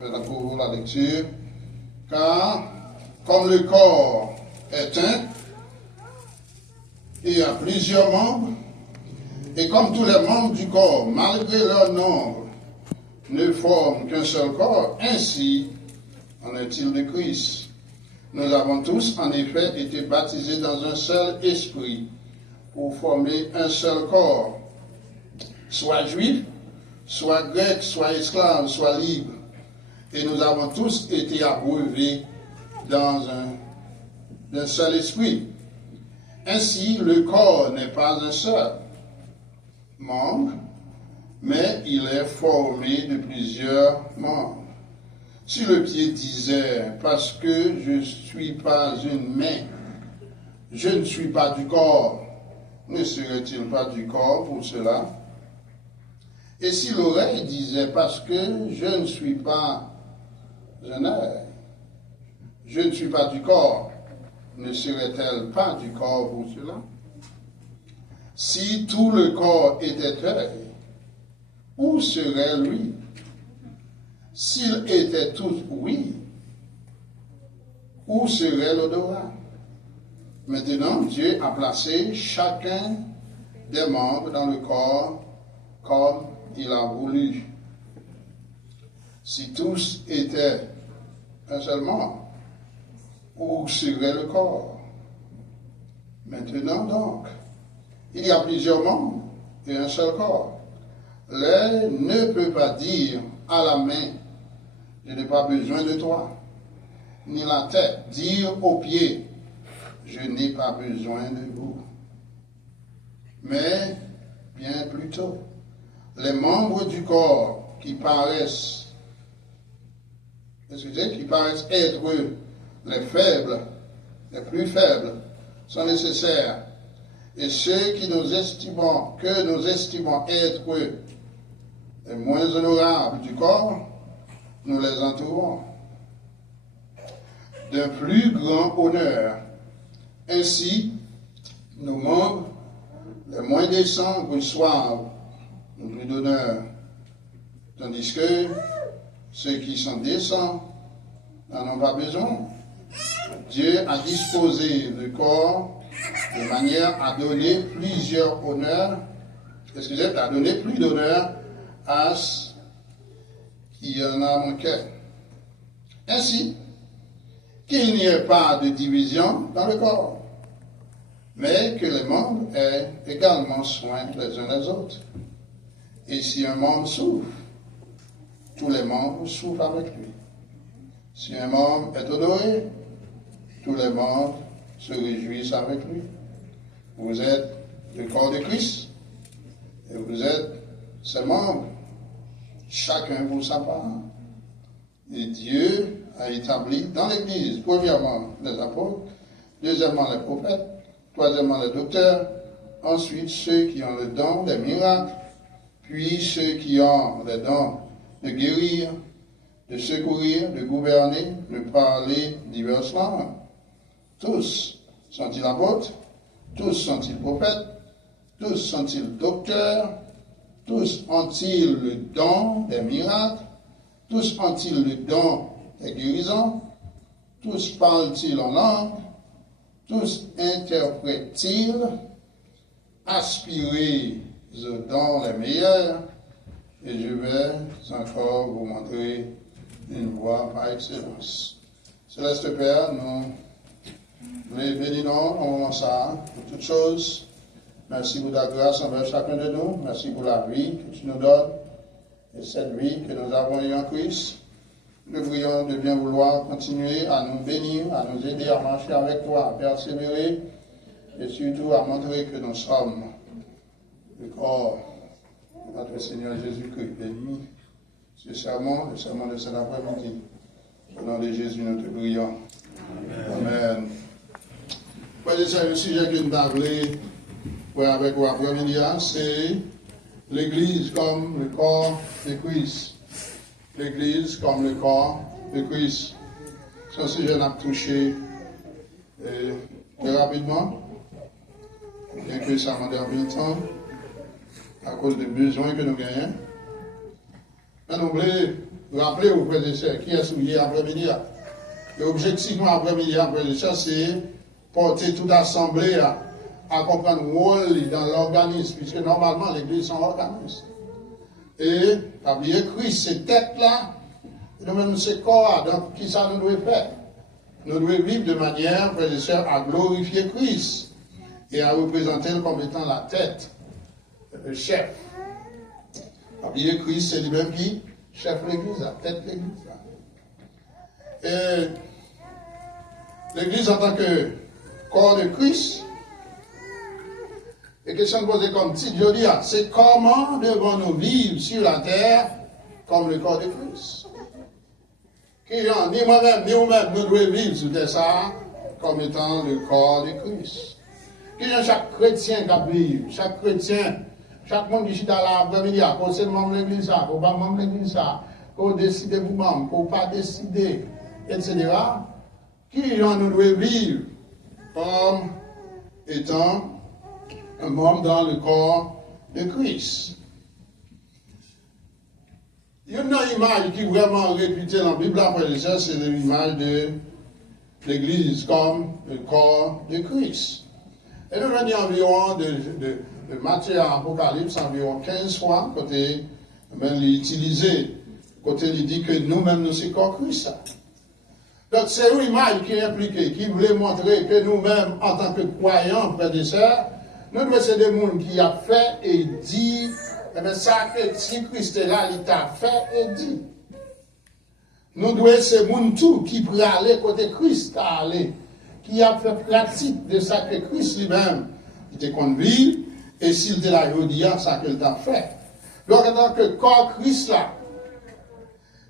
Pour vous la lecture, car comme le corps est un et a plusieurs membres, et comme tous les membres du corps, malgré leur nombre, ne forment qu'un seul corps, ainsi en est-il de Christ. Nous avons tous en effet été baptisés dans un seul esprit pour former un seul corps, soit juif, soit grec, soit esclave, soit libre. Et nous avons tous été abreuvés dans un seul esprit. Ainsi, le corps n'est pas un seul membre, mais il est formé de plusieurs membres. Si le pied disait, parce que je ne suis pas une main, je ne suis pas du corps, ne serait-il pas du corps pour cela? Et si l'oreille disait, parce que je ne suis pas un œil, je ne suis pas du corps, ne serait-elle pas du corps pour cela? Si tout le corps était œil, où serait lui? S'il était tout oui, où serait l'odorat? Maintenant, Dieu a placé chacun des membres dans le corps comme il a voulu. Si tous étaient un seul membre, où serait le corps? Maintenant donc, il y a plusieurs membres et un seul corps. L'œil ne peut pas dire à la main, je n'ai pas besoin de toi, ni la tête dire aux pieds, je n'ai pas besoin de vous. Mais, bien plutôt, les membres du corps qui paraissent être les faibles, les plus faibles, sont nécessaires. Et ceux que nous estimons être les moins honorables du corps, nous les entourons d'un plus grand honneur. Ainsi, nos membres, les moins décents, reçoivent le plus d'honneur, tandis que ceux qui sont décents n'en ont pas besoin. Dieu a disposé le corps de manière à donner plusieurs honneurs, à donner plus d'honneur à ce qui en a manqué. Ainsi, qu'il n'y ait pas de division dans le corps, mais que les membres aient également soin les uns des autres. Et si un membre souffre, tous les membres souffrent avec lui. Si un membre est honoré, tous les membres se réjouissent avec lui. Vous êtes le corps de Christ et vous êtes ses membres, chacun pour sa part. Et Dieu a établi dans l'Église, premièrement les apôtres, deuxièmement les prophètes, troisièmement les docteurs, ensuite ceux qui ont le don des miracles, puis ceux qui ont le don de guérir, de secourir, de gouverner, de parler diverses langues. Tous sont-ils apôtres, tous sont-ils prophètes, tous sont-ils docteurs, tous ont-ils le don des miracles, tous ont-ils le don des guérisons, tous parlent-ils en langue, tous interprètent-ils, aspirez aux dons les meilleurs, et je vais encore vous montrer une voie par excellence. Céleste Père, nous les bénissons en moment ça, pour toutes choses. Merci pour ta grâce envers chacun de nous. Merci pour la vie que tu nous donnes et cette vie que nous avons eue en Christ. Nous prions de bien vouloir continuer à nous bénir, à nous aider à marcher avec toi, à persévérer et surtout à montrer que nous sommes le corps de notre Seigneur Jésus-Christ. Bénis ce sermon, le sermon de cet après-midi. Au nom de Jésus, nous te prions. Amen. C'est le sujet que nous avons avec vous après-midi, c'est l'Église comme le corps de Christ. L'Église comme le corps de Christ. Ce sujet n'a touché très rapidement, bien que ça m'a donné du temps, à cause des besoins que nous gagnons. Mais nous voulons Rappelez-vous, frères et sœurs, qui est souillé après-midi. Et objectivement, après-midi, frères et sœurs, c'est porter toute assemblée à comprendre le rôle dans l'organisme, puisque normalement, l'Église sont organismes. Et, oublier Christ, c'est tête là, nous-mêmes, c'est corps, donc, qui ça nous doit faire? Nous devons vivre de manière, frères et sœurs, à glorifier Christ et à représenter comme étant la tête, le chef. Oublier Christ, c'est lui-même qui chef l'Église, la tête de l'Église. Et l'Église en tant que corps de Christ, et question de poser comme titre, je dis, c'est comment devons-nous vivre sur la terre comme le corps de Christ? Ni moi-même, ni vous-même, nous devons vivre sur terre ça comme étant le corps de Christ. Chaque chrétien qui vit, chaque chrétien, chaque monde qui est dans l'après-midi, pour c'est le membre de l'église, pour pas membre de l'église, pour décider vous-même, pour pas décider, etc. Qui nous devons vivre comme étant un membre dans le corps de Christ. Il y a une image qui est vraiment réputée dans la Bible, c'est l'image de l'Église comme le corps de Christ. Et nous venons environ de Matthieu à Apocalypse, environ 15 fois, côté, l'utiliser, côté il dit que nous-mêmes nous sommes corps Christ. Donc c'est une image qui est impliquée, qui voulait montrer que nous-mêmes, en tant que croyants, frères et sœurs, nous devons être des gens qui a fait et dit, eh bien, ça que si Christ est là, il t'a fait et dit. Nous devons être ces gens tout qui pourraient aller côté Christ à aller, qui a fait pratique de ça que Christ lui-même était conduit, et s'il était là, il dit, ça qu'il t'a fait. Donc, en tant que corps Christ là,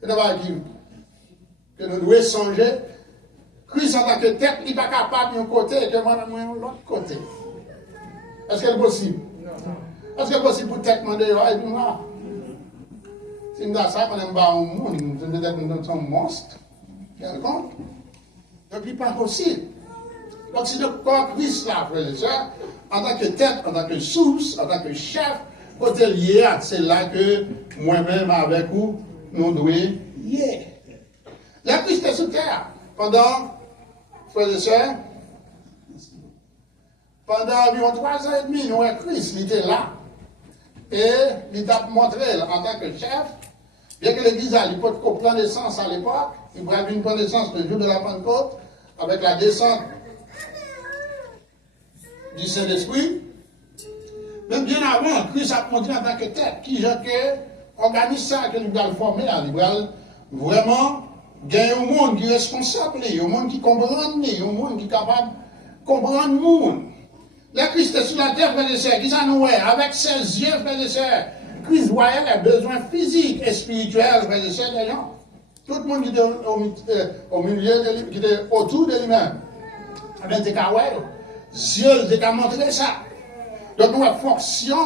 que nous devons songer, Christ en tant que tête, il n'est pas capable d'un côté et que moi, de l'autre côté. Est-ce que c'est possible? Non. Est-ce que c'est possible pour tête demander, et puis moi? Si nous avons ça, on aime pas un monde, peut-être nous sommes monstres. Quelconque. Donc, il n'est pas possible. Donc, c'est le corps Christ là, frères et sœurs, en tant que tête, en tant que source, en tant que chef, côté lié, c'est là que moi-même avec vous, nous devons lier. La Christ est sur terre. Pendant, frères et sœurs, pendant environ 3 ans et demi, nous, Christ, il était là. Et il a montré en tant que chef, bien que l'Église a prendre naissance à l'époque, il pourrait une prendre naissance le jour de la Pentecôte, avec la descente du Saint-Esprit. Même bien avant, Christ a montré en tant que tête, qui organise ça, que nous allons former, nous allons vraiment gagner un monde qui est responsable, un monde qui comprend, un monde qui est capable de comprendre le monde. Là, Christ est sur la terre, frères et sœurs, qui s'en nous est, avec ses yeux, frères et sœurs. Christ voyait les besoins physiques et spirituels, frères et sœurs, des gens. Tout le monde qui était au milieu, qui était autour de lui-même. Eh bien, c'est qu'à ouais, Dieu, c'est qu'à montrer ça. Donc, nous avons fonction,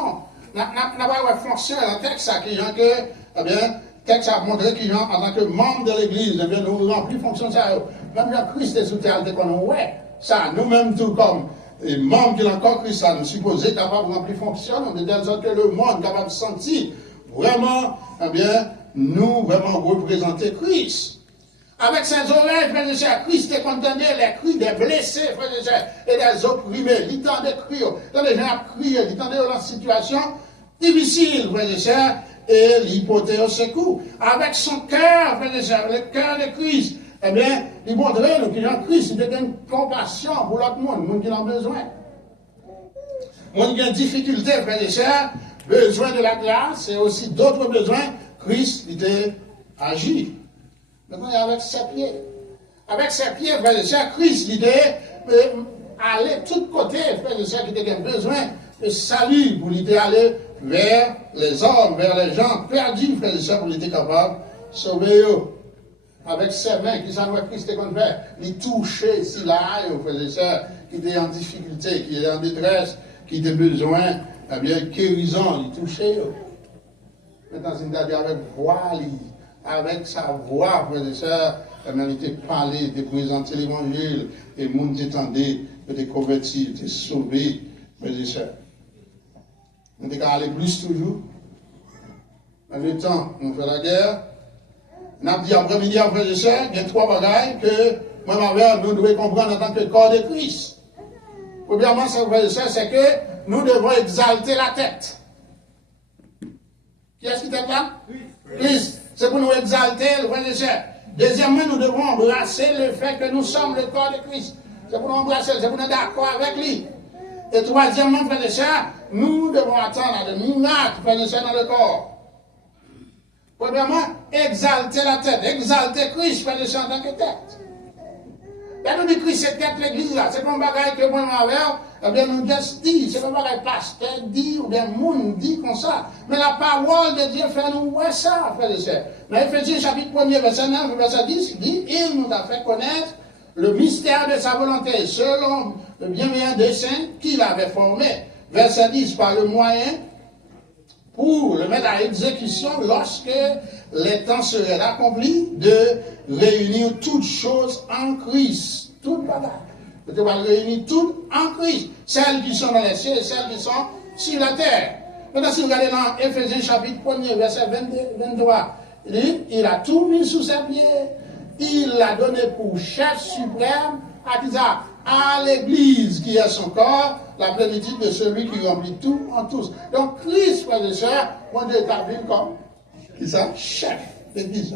nous avons fonction dans le texte, qui est que, eh bien, le texte a montré qu'il y a, en tant que membre de l'Église, eh bien, nous remplir fonction de ça. Même quand Christ est sous terre, qu'on ouais, ça, nous-mêmes, tout comme, les membres qui ont encore Christ, ça nous supposait capables de remplir fonction, de telle sorte que le monde capable de sentir vraiment, eh bien, nous vraiment représenter Christ. Avec ses oreilles, frères et sœurs, Christ entendait les cris des blessés, frères et sœurs, et des opprimés. Il entendait crier. Quand les gens criaient, il entendait dans une situation difficile, frères et sœurs, et il portait au secours. Avec son cœur, frères et sœurs, le cœur de Christ, eh bien, il montrait que Jean-Christ, il était une compassion pour l'autre monde, le monde qui en a besoin. Le monde qui a une difficulté, frères et sœurs, besoin de la grâce, et aussi d'autres besoins, Christ, il était agi. Maintenant, avec ses pieds. Avec ses pieds, frères et sœurs, Christ, il était allé de tous côtés, frères et sœurs, qui avaient besoin de salut, pour lui aller vers les hommes, vers les gens perdus, frères et sœurs, pour lui être capable de sauver eux. Avec ses mains, qui s'en va Christ et qu'on fait, il touchait s'il a, frères et sœurs, qui étaient en difficulté, qui étaient en détresse, qui étaient besoin, eh bien, guérison, il touchait eux. Maintenant, c'est avec voix, avec sa voix, frères et sœurs, il était parlé, il était présenté l'évangile, et le monde t'étendait, il était converti, il était sauvé, frères et sœurs. On était qu'à aller plus toujours. En le temps, on fait la guerre, N'a dit après-midi, après je sais, il y a trois bagailles que moi, ma mère, nous devons comprendre en tant que corps de Christ. Premièrement, c'est que nous devons exalter la tête. Qui est-ce qui est là? Christ. C'est pour nous exalter le frère et sœurs. Deuxièmement, nous devons embrasser le fait que nous sommes le corps de Christ. C'est pour nous embrasser, c'est pour nous être d'accord avec lui. Et troisièmement, frère et sœurs, nous devons attendre de miracles, frère et sœurs, dans le corps. Premièrement, exalter la tête, exalter Christ, frère et sœurs, en tant que tête. Là, nous dit Christ, c'est tête l'église là. C'est comme bagaille que moi, eh bien, nous dit, c'est comme bagaille pasteur dit, ou bien monde dit comme ça. Mais la parole de Dieu fait nous voir ça, frère et sœurs. Dans Éphésiens chapitre 1er, verset 9, verset 10, il dit, il nous a fait connaître le mystère de sa volonté, selon le bienveillant dessein qu'il avait formé. Verset 10, par le moyen pour le mettre à exécution lorsque les temps seraient accomplis, de réunir toutes choses en Christ. Toutes bagages. Tu vas réunir toutes en Christ. Celles qui sont dans les cieux et celles qui sont sur la terre. Maintenant, si vous regardez dans Éphésiens chapitre 1er, verset 23, il dit, il a tout mis sous ses pieds. Il l'a donné pour chef suprême à qui ça? À l'Église qui est son corps, la plénitude de celui qui remplit tout en tous. Donc Christ, frères et sœurs, on est établi comme qui ça? Chef d'Église.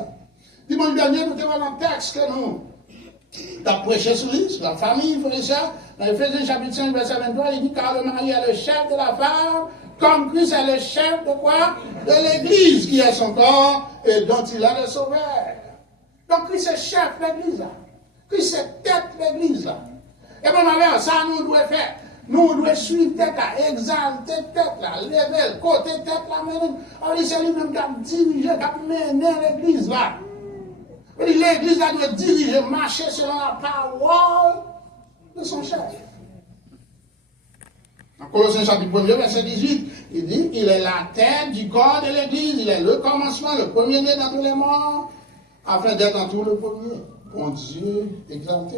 Dimanche dernier, nous avons un texte que nous avons prêché sur lui, sur la famille, frères et sœurs. Dans Éphésiens chapitre 5, verset 23, il dit car le mari est le chef de la femme, comme Christ est le chef de quoi? De l'Église qui est son corps et dont il est le sauveur. Donc Christ est chef de l'Église. Christ est tête de l'Église. Et bien, alors, ça, nous devons faire. Nous devons suivre tête là, exalter tête là, lever, côté tête là, mener. Alors, c'est lui-même qui a dirigé, qui a mené l'église là. L'église là doit diriger, marcher selon la parole de son chef. En Colossiens chapitre 1, verset 18, il dit, il est la tête du corps de l'église, il est le commencement, le premier-né dans tous les morts, afin d'être en tout le premier. Bon Dieu exalté.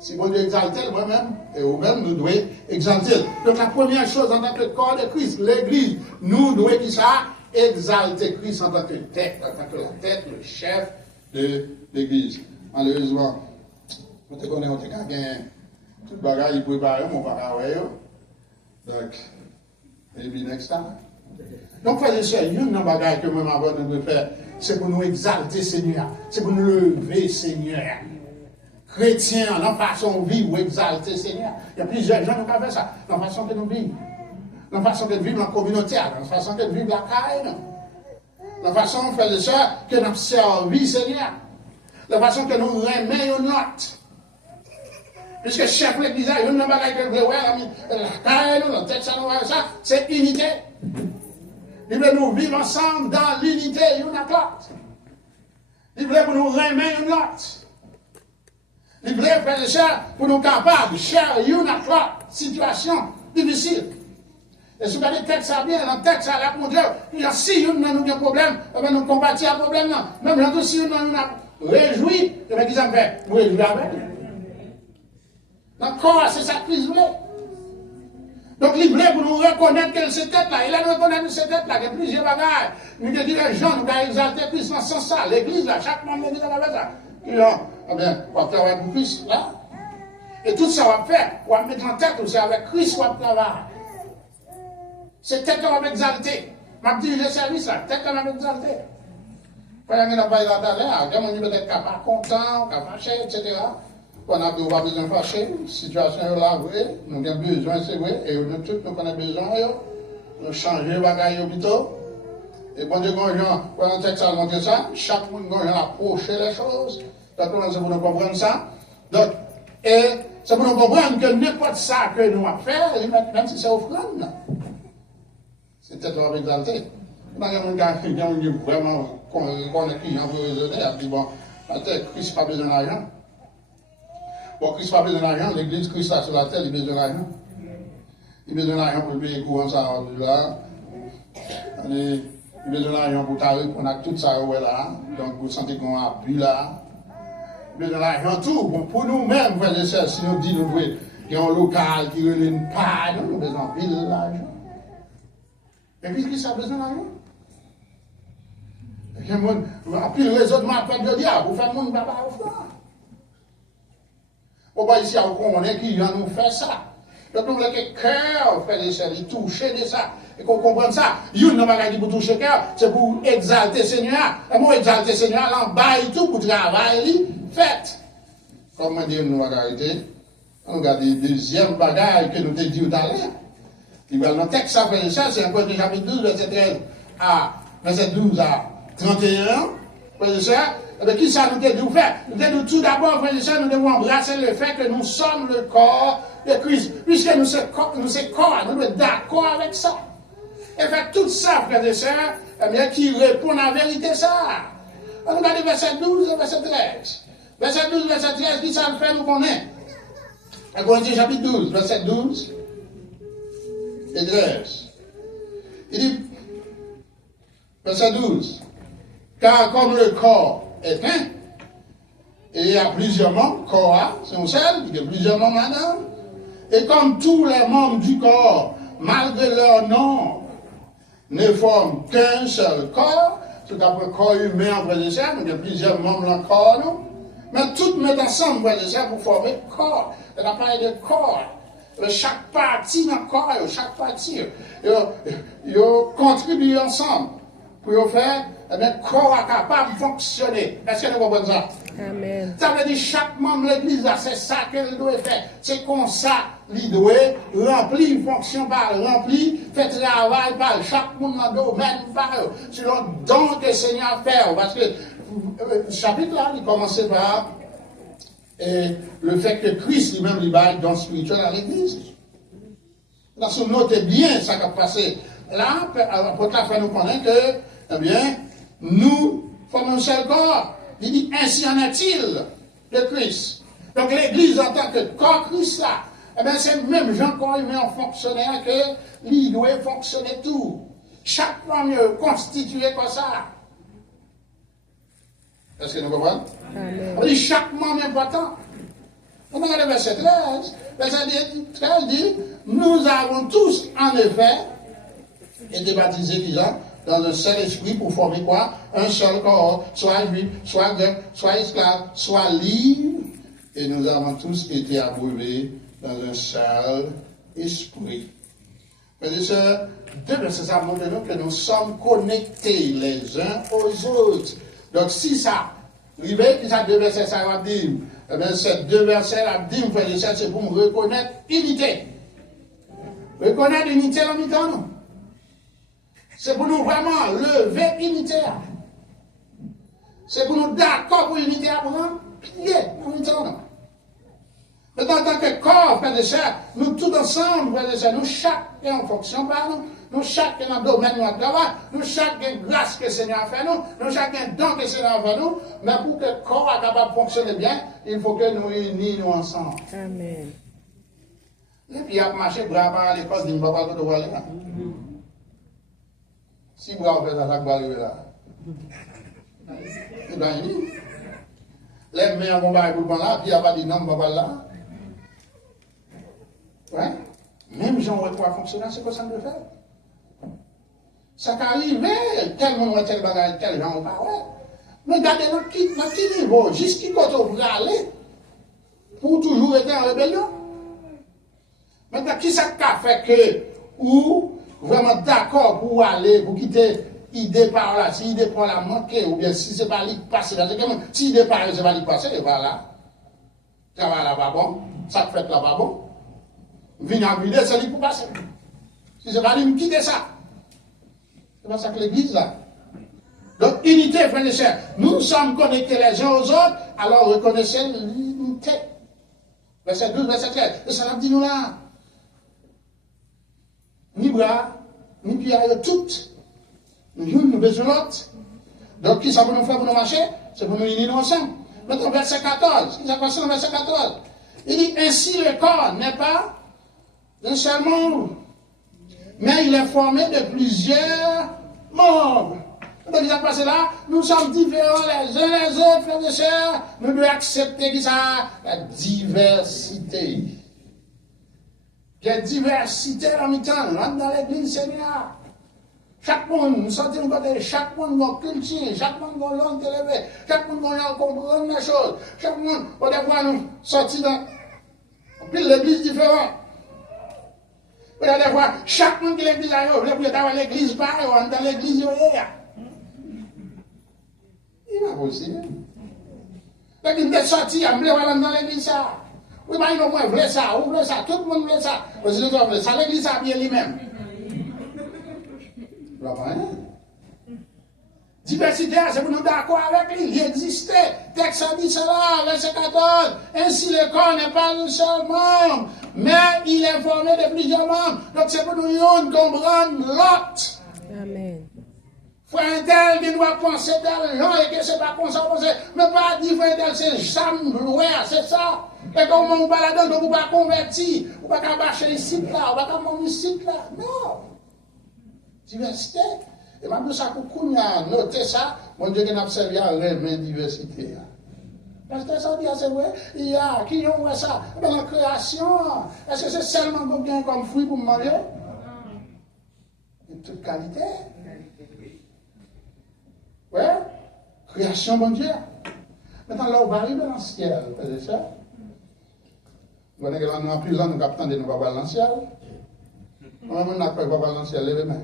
Si bon Dieu exalté, moi-même, et vous-même, nous devons exalter. Donc la première chose en tant que corps de Christ, l'église, nous devons qui ça? Exalter Christ en tant que tête, en tant que la tête, le chef de l'église. Malheureusement, on te connaît, on te gagne tout le bagage, il prépare mon bagage. Donc, maybe next time. Donc, frères et sœurs, il y a un bagage que moi, ma nous devons faire, c'est pour nous exalter Seigneur, c'est pour nous lever Seigneur. Chrétiens, dans la façon de vivre ou exalter Seigneur. Il y a plusieurs gens qui ont fait ça, dans la façon que nous vivons. Dans la façon que nous vivons dans la communauté, dans la façon que nous vivons la caille, dans la façon, frères et sœurs, que nous servons Seigneur. La façon que nous remettons une note. Puisque chef l'église, il y a une bagaille que vous voulez voir, la caille, le texte, ça, c'est unité. Il veut nous vivre ensemble dans l'unité, une note. Il veut pour nous remettre une note. Il voulait faire des choses pour nous capables de faire une situation difficile. Et si vous avez tête ça bien, dans tête ça là, mon Dieu, il y a si nous avons un problème, nous combattre un problème. Même si nous nous réjouis, et bien, qu'est-ce qu'on fait? Nous réjouir avec. Donc, c'est ça qu'il voulait. Donc, il voulait pour nous reconnaître que cette tête-là, il a reconnaître cette tête-là, qu'il y a plusieurs bagages. Nous avons dit les gens, nous avons exalté Christ dans ce sens ça. L'église, là, chaque membre de l'église, on avait ça. Eh bien, on va travailler pour Christ, là. Et tout ça, on va faire. On va mettre en tête aussi avec Christ, on va travailler. C'est tête qu'on va exalter. Ma dirige le service, là, tête qu'on va exalter. Quand il y a pas là, il y a des gens peut-être pas contents, pas fâchés, etc. On n'a pas besoin de fâcher. La situation est là, vrai. Nous avons besoin, c'est vrai. Et nous tous, nous avons besoin de changer les bagages hôpitaux. Et bon Dieu, quand on texte à montrer ça, chaque monde quand on approche les choses. Donc, c'est pour nous comprendre ça. Donc, et c'est pour nous comprendre que n'importe ça que nous avons fait, même si c'est offrande, c'est peut-être qu'on va exalter. Il y a des gens qui vraiment, qu'on est client pour raisonner, et puis bon, peut-être Christ n'a pas besoin d'argent. Bon, Christ n'a pas besoin d'argent, l'église Christ a sur la terre, il a besoin d'argent. Il a besoin d'argent pour payer les courants, ça là. Il a besoin d'argent pour tarif, on a tout ça là. Donc, vous sentez qu'on a bu là. Il a besoin d'argent tout. Bon, pour nous-mêmes, frères et sœurs, si nous disons, il y a un local qui relève une part, nous avons besoin de l'argent. Et puis, Christ a besoin d'argent. Puis le raisonnement après de dire, vous faites mon papa au froid. On va ici, on est qui vient nous faire ça. Donc, nous voulons que cœur, frère et sœurs, toucher de ça. Et qu'on comprenne ça. Une n'a pas dit pour toucher cœur, c'est pour exalter le Seigneur. Et pour exalter le Seigneur, là, on baille tout pour travailler, fait. Comme on dit, nous, la vérité, on regarde le deuxième bagage que nous te dit tout à l'heure. Il va dans le texte, ça, frère et sœurs, c'est un peu de chapitre 12, verset 13 à verset 12 à 31, frère et sœurs. Eh bien, qui ça nous dit faire? Nous dit tout d'abord, frère et sœurs, nous devons embrasser le fait que nous sommes le corps de Christ. Puisque nous sommes corps, nous devons être d'accord avec ça. Et fait tout ça, frères et sœurs, eh bien, qui répond à la vérité ça. On regarde verset 12 et verset 13. Verset 12, verset 13, qui ça le fait, nous connaît. Corinthiens chapitre 12, verset 12 et 13. Il dit, verset 12, car comme le corps est un, et il y a plusieurs membres, corps, c'est un seul, il y a plusieurs membres maintenant, et comme tous les membres du corps, malgré leur nombre, ne forment qu'un seul corps, c'est après corps humain en vrai de ça, il y a plusieurs membres dans le corps, non? Mais tout met ensemble, vrai de ça, pour former corps. On a parlé de corps. Chaque partie dans le corps, chaque partie, ils contribuent ensemble pour faire, eh bien, le corps est capable de fonctionner. Est-ce que vous comprenez ça? Amen. Ça veut dire chaque membre de l'église, c'est ça qu'elle doit faire. C'est comme ça, il doit remplir une fonction par remplir, faire travail par chaque monde dans le domaine par selon le don que le Seigneur fait. Parce que le chapitre là, il commençait par le fait que Christ lui-même il va être dans le spirituel à l'église. Là, si vous notez bien ça qui a passé, là, pour la fin nous connaître que, eh bien, nous formons un seul corps. Il dit, ainsi en est-il de Christ. Donc l'église en tant que corps Christ là, eh bien c'est même Jean-Corps humain en fonctionnaire que lui doit fonctionner tout. Chaque membre est constitué comme ça. Est-ce que nous comprenons? On dit chaque membre est important. On regarde le verset 13. Verset 13 dit, nous avons tous en effet été baptisés disant, dans un seul esprit pour former quoi? Un seul corps, soit juif, soit grec, soit esclave, soit libre. Et nous avons tous été abreuvés dans un seul esprit. Frères et sœurs, deux versets, ça montre que nous sommes connectés les uns aux autres. Donc si ça, vous voyez que ça deux versets, ça va dire, eh bien ces deux versets, là, dit, frères et sœurs, c'est pour nous reconnaître unité. Reconnaître l'unité en même temps. C'est pour nous vraiment lever l'unité. C'est pour nous d'accord pour l'unité pour nous plier l'unité. Mais en tant que corps, frères et sœurs, nous tous ensemble, frères et sœurs, nous chacun en fonction par nous chacun dans le domaine de notre travail, nous chacun grâce que le Seigneur a fait nous chacun don que le Seigneur a fait nous, mais pour que le corps soit capable de fonctionner bien, il faut que nous unissions ensemble. Amen. Et puis il a marché pour aller à l'école, il ne va pas de aller là. Si vous avez fait ça, vous allez là. C'est bien dit. Les mains vont pas pour là, puis il n'y a pas dit non, on va pas là. Ouais. Même Jean va pouvoir fonctionner, c'est quoi ça me fait? Ça qu'arrive, tel monde tel bagage, tel gens pas ouais. Mais regardez dans quel niveau, jusqu'à quand on va aller pour toujours être en rébellion. Maintenant, qui ça fait que, ou vraiment d'accord pour aller, pour quitter l'idée par là, si l'idée par là manquer, ou bien si c'est pas l'idée passer, si l'idée par là, c'est pas l'idée passer, et voilà. Ça va là pas bon, ça fait là pas bon. Venir à l'idée, c'est l'idée pour passer. Si c'est pas l'idée, quitter ça. C'est pas ça que l'église là. Donc, unité, frères et sœurs. Nous sommes connectés les uns aux autres, alors reconnaissez l'unité. Verset 12, verset 13. Et ça l'a dit nous là. Ni bras, ni pieds, toutes. Nous besoin de l'autre. Donc, qui ça pour nous faire pour nous marcher? C'est pour nous unir ensemble. Maintenant, verset 14. Qui ça passe dans verset 14? Il dit, ainsi le corps n'est pas d'un seul membre, mais il est formé de plusieurs membres. Donc, il a passé là, nous sommes différents les uns les autres, frères et sœurs. Nous devons accepter que ça, la diversité. Il y a diversité en même temps, dans l'église Seigneur. Chaque monde, nous sentons que chaque monde a culture, chaque monde a langue élevée, chaque monde a comprendre les choses, chaque monde, on des fois nous sortir dans l'église différente. On des fois, chaque monde qui l'église a, vous voulez avoir l'église pareil, on est dans l'église, il n'est pas possible. Et puis, vous êtes sorti, vous voulez aller dans l'église ça. Oui, mais non, moi, vous voulez ça, vous voulez ça, tout le monde veut ça. Vous voulez ça, l'église a bien lui-même. Diversité, c'est pour nous d'accord avec lui. Il existait. Texte dit cela, verset 14. Ainsi, le corps n'est pas un seul membre, mais il est formé de plusieurs membres. Donc, c'est pour nous comprendre l'autre. Amen. Frère tel qui doit penser tel, non, et que c'est pas comme ça penser. Mais pas dire frère tel, c'est jamais louer, c'est ça. Et comme on va là-dedans, donc on va convertir. On va pas bâcher les sites là, on va pas manger les sites là. Non. Diversité. Et même ça, pour qu'on a noté ça, mon Dieu, qu'on a observé à la diversité. Parce que ça dit, c'est vrai, il y a qui ont ça dans la création. Est-ce que c'est seulement pour bien comme fruit pour manger? De toute qualité. Ouais, création, bon Dieu. Maintenant, là, on va arriver dans le ciel, c'est ça? Vous voyez que là, nous avons plus là, nous avons nous va voir dans le ciel. Moi-même, on n'a pas voir dans le ciel, levez main.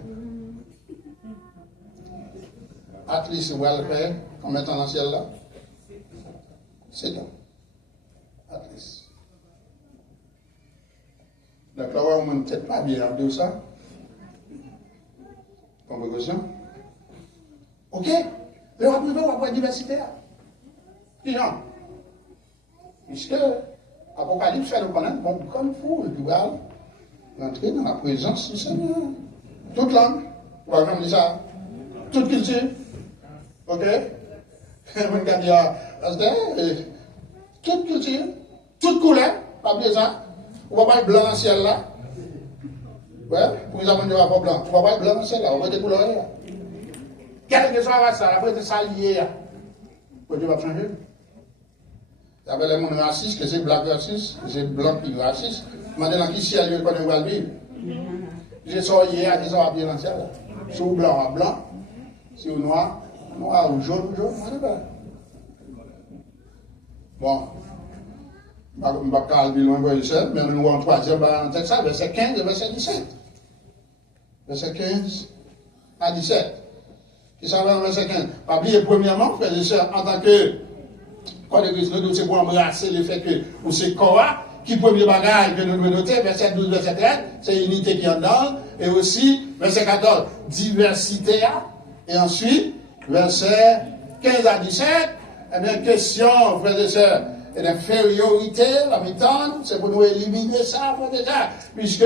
Atlas, vous allez le faire, combien de temps dans le ciel là? C'est tout. Atlas. Donc là, on ne peut-être pas bien de ça. Congrégation. Ok? Le rapport va avoir diversité. Qui genre? Puisque l'Apocalypse fait nous connaître, bon, comme foule, qui va entrer dans la présence du Seigneur. Toute langue, on va comme ça. Toute culture. Ok? Mon gars dit, toute culture, toute couleur, pas besoin. On va pas le blanc dans le ciel là. Ouais, pour les amants de pas blanc. On va pas le blanc dans le ciel là, on va des couleurs là. Quel que soit ça, après c'est ça lié là. Pour Dieu va changer. Il y avait les gens racistes, que c'est blanc raciste, que c'est blanc qui est raciste. Maintenant, qui ciel il connaît pas le vivre. J'ai sorti hier, ils ont bien dans le ciel là. Si vous blanc, blanc. Si vous noir, noir ou jaune, on ne pas. Bon, je ne vais pas calmer loin de ça, mais nous avons un troisième texte, verset 15 et verset 17. Verset 15 à 17. Qui s'en va dans verset 15. Pas oublier, premièrement, frères et sœurs, en tant que corps de Christ, nous c'est pour embrasser le fait que, ou c'est corps, qui premier bagage que nous devons noter, verset 12, verset 13, c'est unité qui en donne, et aussi, verset 14, diversité, et ensuite, verset 15 à 17, eh bien, question, frères et sœurs, et d'infériorité, la méthode, c'est pour nous éliminer ça, frères et sœurs, puisque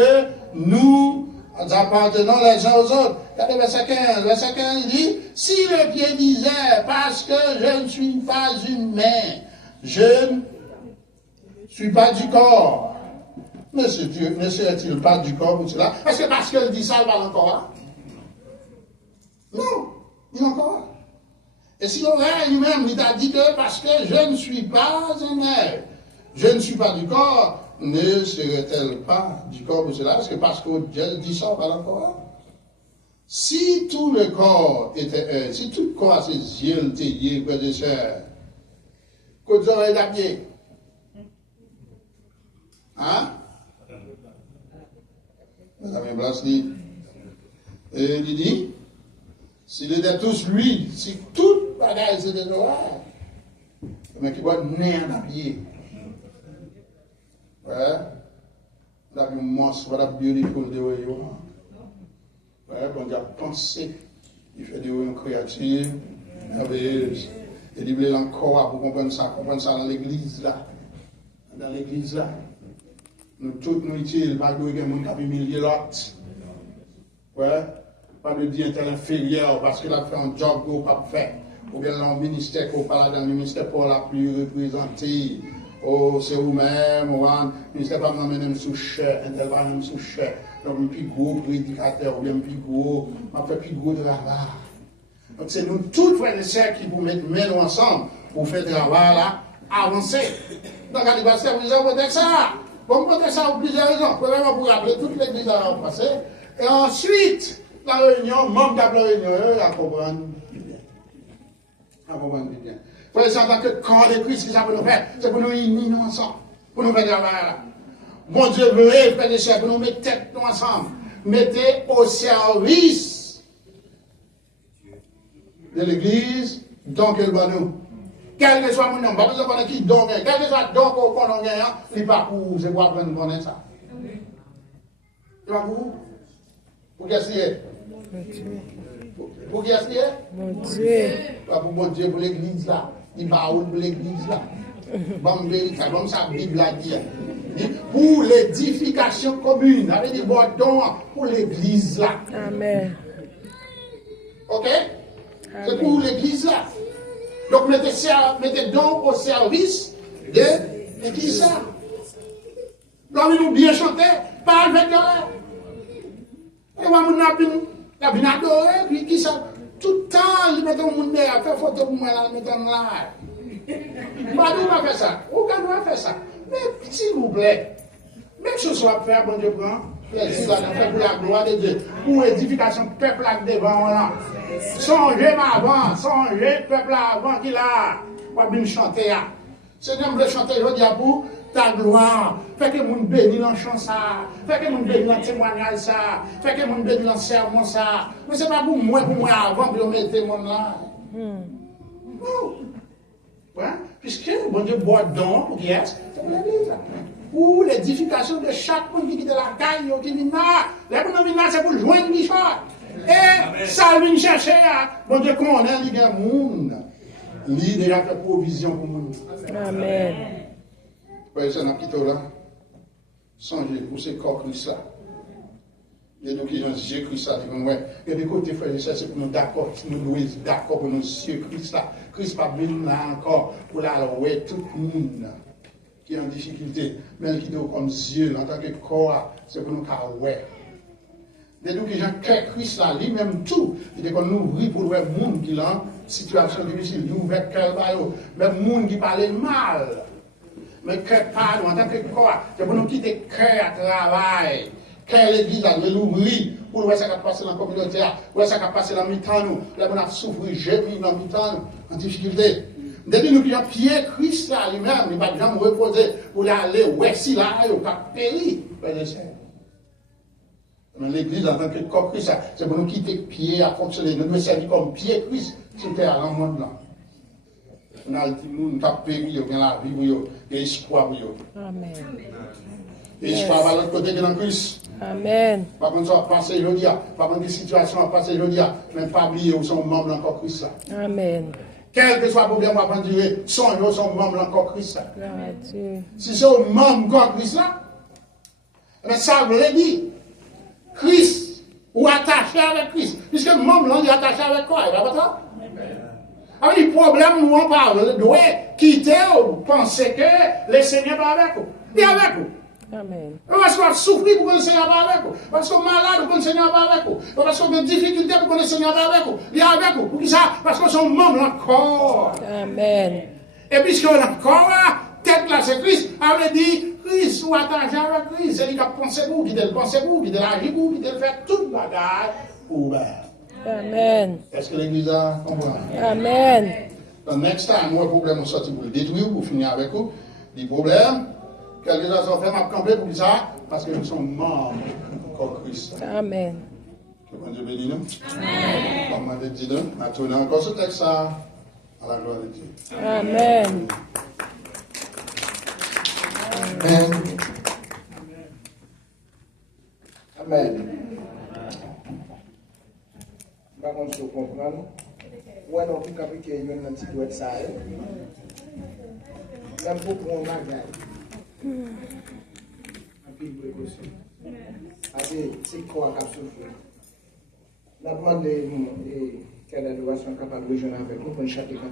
nous appartenons les uns aux autres. Regardez verset 15. Verset 15, il dit, si le pied disait, parce que je ne suis pas une main, je ne suis pas du corps, ne serait-il pas du corps pour cela? Parce qu'il dit ça, il va encore. Non, il est encore. Et si l'aurait lui-même, il t'a dit que parce que je ne suis pas un maire, je ne suis pas du corps, ne serait-elle pas du corps pour cela? Parce que Dieu dit ça, pas encore. Si tout le corps était un, si tout le corps a ses yeux taillés, frères et sœurs, qu'aux oreilles d'habillé, hein? Vous avez place dit. Et il dit, s'il était tous lui, si tout bagage c'était noir, mais qui va nez en habillé. Ouais. That be most, what a beautiful the way you are. Ouais, bon Dieu a pensé, il fait des créatures merveilleuses. Et il voulait encore pour comprendre ça dans l'église là. Dans l'église là. Nous tous nous utilisons, pas de gens qui ont humilié l'autre. Ouais. Pas de dire tel inférieur parce qu'il a fait un job qu'on n'a pas fait. Ou bien dans le ministère qu'on parle dans le ministère pour la plus représentée. Oh, c'est vous-même, ou le ministère pas même sous cher, un tel pas même sous cher. Donc, un plus gros prédicateur, ou bien un plus gros, on fait plus gros travail. Donc, c'est nous tous, frères et sœurs, qui vous mettons main ensemble pour faire le travail là, avancer. Donc, à l'université, vous avez peut-être ça. Bon, peut-être ça pour plusieurs raisons. Premièrement, pour rappeler toute l'église à passer. Et ensuite, La réunion, membre de la réunion, à comprendre. À comprendre bien. Pour les en tant que corps de Christ, ça pour nous faire, c'est pour nous unir nous ensemble. Pour nous faire là. Bon Dieu veut, frères et sœurs, pour nous mettre tête nous ensemble. Mettez au service de l'Église, donc elle va nous. Quel que soit mon nom, pas besoin de connaître qui donc, quel que soit donc qu'on a gagné, il n'est pas pour vous, c'est pour apprendre à connaître ça. C'est pas pour vous? Pour qui est-ce qu'il est? Pour qui est-ce qu'il est? Mon Dieu. Pas pour mon Dieu, pour l'Église là. Il va où pour l'Église là? Bon, comme ça, la Bible a dit. Pour l'édification commune, avec des bordons pour l'Église là. Amen. Ok? C'est pour l'Église là. Donc mettez donc au service de l'Église là. Là, nous bien chanter, parle avec l'air. Et moi, je suis adoré, puis qui ça? Tout le temps, il met ton monde à faire photo pour moi, il met ton là. Je ne pas faire ça. Aucun ne va faire ça. Mais s'il vous plaît, même chose soit faire, bon Dieu prend, fait pour la gloire de Dieu, pour l'édification peuple là devant là. Songez avant, songez peuple là avant qu'il a, pour bien chanter. Seigneur, je veux chanter, je dis pour ta gloire. Fait que mon béni dans le chant ça. Fait que mon béni dans le témoignage ça. Fait que mon béni dans le sermon ça. Mais ce n'est pas pour moi avant, pour mettre mon là. Ouais. Puisque bon Dieu boit don pour qui est-ce? C'est pour l'Église. Pour l'édification de chaque monde qui quitte la caille, qui vient là. Les gens c'est pour joindre Guichard. Et ça vient chercher, bon Dieu, qu'on a les monde. Lui déjà fait provision pour nous. Amen. Frère, c'est un petit là. Songez pour ces corps Christ là. Il y a des qui ont Jésus Christ là. Il y a des côtés, frère, c'est pour nous d'accord, nous louer d'accord pour nous Jésus Christ là. Christ pas venu là encore pour la louer tout le monde qui est en difficulté. Mais qui doit comme Dieu en tant que corps, c'est pour nous faire ouais. Des gens qui ont cœur Christ là, lui-même tout. Il est qu'on nous ouvre pour le monde qui est en situation difficile. Il ouvre cœur là, même le monde qui parle mal. Mais cœur pas, en tant que corps, c'est pour nous quitter cœur à travail. Cœur l'église là, nous l'ouvrir pour voir ce qui passe dans la communauté, voir ce qui passe dans le temps, nous. Là, on a souffert, gémi dans le temps, en difficulté. Depuis nous qui avons pied Christ là, lui-même, il va jamais reposer pour aller, ouais, si là, il va périr. Mais l'église, en tant que corps Christ, c'est pour nous quitter pied à fonctionner. Nous devons servir comme pied Christ sur terre, dans le monde là. On a dit, nous avons péri, il y a la vie, il y a l'espoir. Amen. Et l'espoir va de l'autre côté de dans Christ. Amen. Pas contre ça, passer aujourd'hui, pas contre des situations à passer aujourd'hui, mais pas oublier où sont membres encore Christ là. Amen. Quel que soit le problème, on va dire, sont membres encore Christ là. Dieu. Si c'est un membre encore Christ là, mais ça veut dire, Christ, ou attaché avec Christ. Puisque le membre là, il est attaché avec quoi? Il va pas ça? Alors, le problème, nous, on parle, doit quitter ou penser que le Seigneur va avec vous. Il est avec vous. Amen. Parce qu'on souffre pour que le Seigneur va avec vous. Parce qu'on est malade pour que le Seigneur va avec vous. Parce qu'on a des difficultés pour que le Seigneur va avec vous. Il est avec vous. Pour qui ça? Parce qu'on est membre encore. Amen. Et puisqu'on est encore là, tête là, c'est Christ. On veut dire, Christ, ou attaché avec Christ. C'est lui qui a pensé pour, qui a pensé pour, qui a agi pour, qui a fait toute la bagarre pour vous. Amen. Est-ce que l'église a compris? Amen. Donc, next time, un problème, on sortit pour le détruire, pour finir avec vous. Des problèmes, quelques gens ont fait ma camper pour ça, parce que nous sommes membres encore Christ. Amen. Que bon Dieu bénisse nous. Amen. Comme on a dit, on a tourné encore ce texte à la gloire de Dieu. Amen. Amen. Amen. Par contre, je comprends. Ouais, donc, il y a un petit peu de ça. Même pour prendre un bagage. Un peu de précaution. C'est quoi qui a souffert? On a demandé quelle adoration capable de rejoindre avec nous pour chaque cantique.